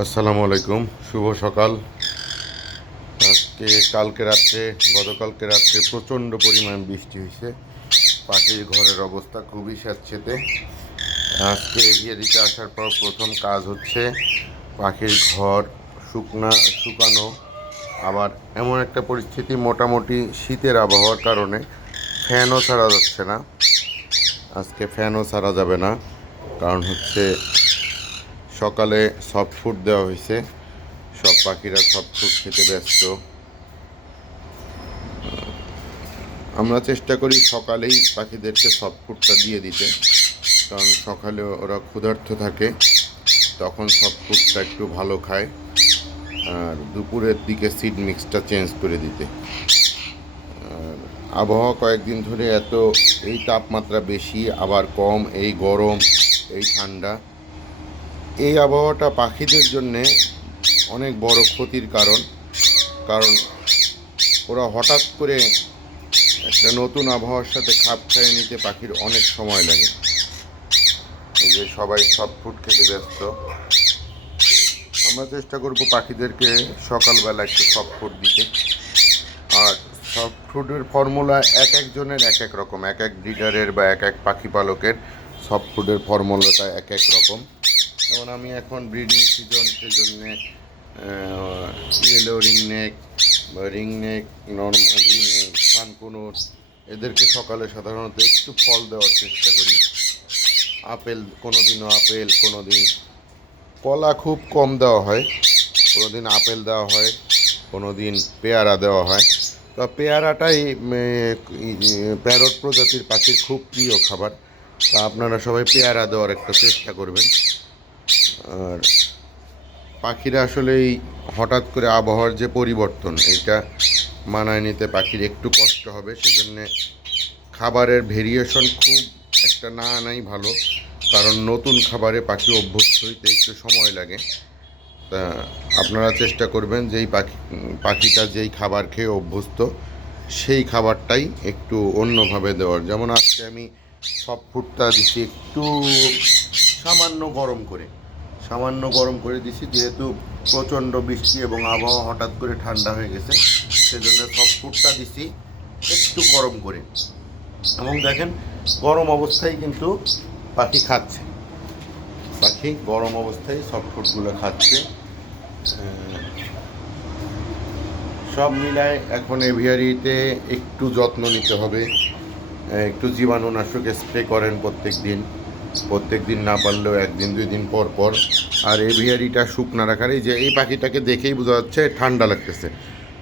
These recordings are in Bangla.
আসসালামু আলাইকুম। শুভ সকাল। আজকে, কালকে রাত্রে, গতকালকে রাত্রে প্রচণ্ড পরিমাণ বৃষ্টি হয়েছে। পাখির ঘরের অবস্থা খুবই স্যাঁতসেতে। আজকে এভিয়ারিতে আসার পর প্রথম কাজ হচ্ছে পাখির ঘর শুকনা, শুকানো। আবার এমন একটা পরিস্থিতি মোটামুটি শীতের আবহাওয়ার কারণে ফ্যানও ছাড়া যাচ্ছে না। আজকে ফ্যানও ছাড়া যাবে না। কারণ হচ্ছে সকালে সফট ফুড দেওয়া হয়েছে। সব পাখিরা সফট ফুড খেতে ব্যস্ত। আমরা চেষ্টা করি সকালেই পাখিদেরকে সফট ফুডটা দিয়ে দিতে, কারণ সকালে ওরা ক্ষুধার্ত থাকে, তখন সফট ফুডটা একটু ভালো খায়, আর দুপুরের দিকে সিড মিক্সটা চেঞ্জ করে দিতে। আবহাওয়া কয়েকদিন ধরে এত এই তাপমাত্রা বেশি, আবার কম, এই গরম, এই ঠান্ডা এই আবহাওয়াটা পাখিদের জন্যে অনেক বড় ক্ষতির কারণ। কারণ ওরা হঠাৎ করে একটা নতুন আবহাওয়ার সাথে খাপ খাইয়ে নিতে পাখির অনেক সময় লাগে। এই যে সবাই সব ফুড খেতে ব্যস্ত। আমরা চেষ্টা করব পাখিদেরকে সকালবেলা একটু সফট ফুড দিতে। আর সফট ফুডের ফর্মুলা এক একজনের এক এক রকম। এক এক ব্রিডারের বা এক এক পাখি পালকের সফট ফুডের ফর্মুলাটা এক এক রকম। যেমন আমি এখন ব্রিডিং সিজন সেজন্য ইয়েলো রিং নেক বা রিং নেক নর্মাল কানকুনুর এদেরকে সকালে সাধারণত একটু ফল দেওয়ার চেষ্টা করি। আপেল কোনো দিনও আপেল কোনো দিন কলা খুব কম দেওয়া হয় কোনো দিন আপেল দেওয়া হয় কোনো দিন পেয়ারা দেওয়া হয়। তো পেয়ারাটাই প্যারট প্রজাতির পাখির খুব প্রিয় খাবার। তা আপনারা সবাই পেয়ারা দেওয়ার একটা চেষ্টা করবেন। আর পাখিরা আসলে এই হঠাৎ করে আবহাওয়ার যে পরিবর্তন, এটা মানায় নিতে পাখির একটু কষ্ট হবে, সেজন্যে খাবারের ভেরিয়েশন খুব একটা না আনাই ভালো। কারণ নতুন খাবারে পাখি অভ্যস্ত হইতে একটু সময় লাগে। তা আপনারা চেষ্টা করবেন যেই পাখি, পাখিটা যেই খাবার খেয়ে অভ্যস্ত, সেই খাবারটাই একটু অন্যভাবে দেওয়ার। যেমন আজকে আমি সব ফুডটা দিচ্ছি একটু সামান্য গরম করে। সামান্য গরম করে দিছি, যেহেতু প্রচণ্ড বৃষ্টি এবং আবহাওয়া হঠাৎ করে ঠান্ডা হয়ে গেছে, সেজন্য সব ফুডটা দিছি একটু গরম করে। এবং দেখেন, গরম অবস্থায় কিন্তু পাখি খাচ্ছে। পাখি গরম অবস্থায় সব ফুডগুলো খাচ্ছে। সব মিলায় এখন এভিয়ারিতে একটু যত্ন নিতে হবে। একটু জীবাণুনাশক স্প্রে করেন প্রত্যেক দিন প্রত্যেক দিন না পারলেও একদিন, দুই দিন পর পর। আর এভিয়ারিটা শুকনা রাখার, এই যে এই পাখিটাকে দেখেই বোঝা যাচ্ছে ঠান্ডা লাগতেছে।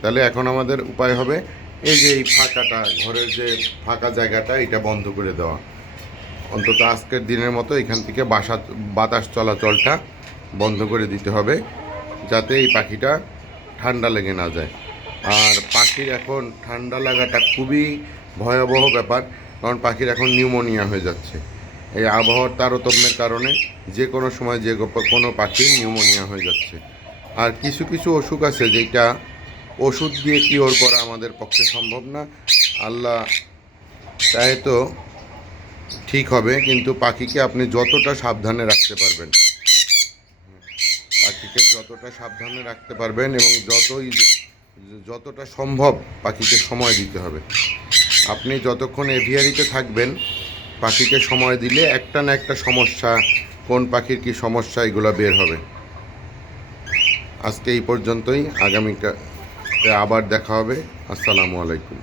তাহলে এখন আমাদের উপায় হবে এই যে এই ফাঁকাটা, ঘরের যে ফাঁকা জায়গাটা, এটা বন্ধ করে দেওয়া। অন্তত আজকের দিনের মতো এখান থেকে বাসা, বাতাস চলাচলটা বন্ধ করে দিতে হবে, যাতে এই পাখিটা ঠান্ডা লেগে না যায়। আর পাখির এখন ঠান্ডা লাগাটা খুবই ভয়াবহ ব্যাপার, কারণ পাখির এখন নিউমোনিয়া হয়ে যাচ্ছে। এই আবহাওয়ার তারতম্যের কারণে যে কোনো সময় যে কোনো পাখির নিউমোনিয়া হয়ে যাচ্ছে। আর কিছু কিছু অসুখ আছে যেটা ওষুধ দিয়ে কিওর করা আমাদের পক্ষে সম্ভব না। আল্লাহ তাই তো ঠিক হবে, কিন্তু পাখিকে আপনি যতটা সাবধানে রাখতে পারবেন। পাখিকে যতটা সাবধানে রাখতে পারবেন এবং যতই যতটা সম্ভব পাখিকে সময় দিতে হবে। আপনি যতক্ষণ এভিয়ারিতে থাকবেন পাখিকে সময় দিলে একটা না একটা সমস্যা, কোন পাখির কি সমস্যা, এগুলো বের হবে। আজকে এই পর্যন্তই, আগামীকাল আবার দেখা হবে। আসসালামু আলাইকুম।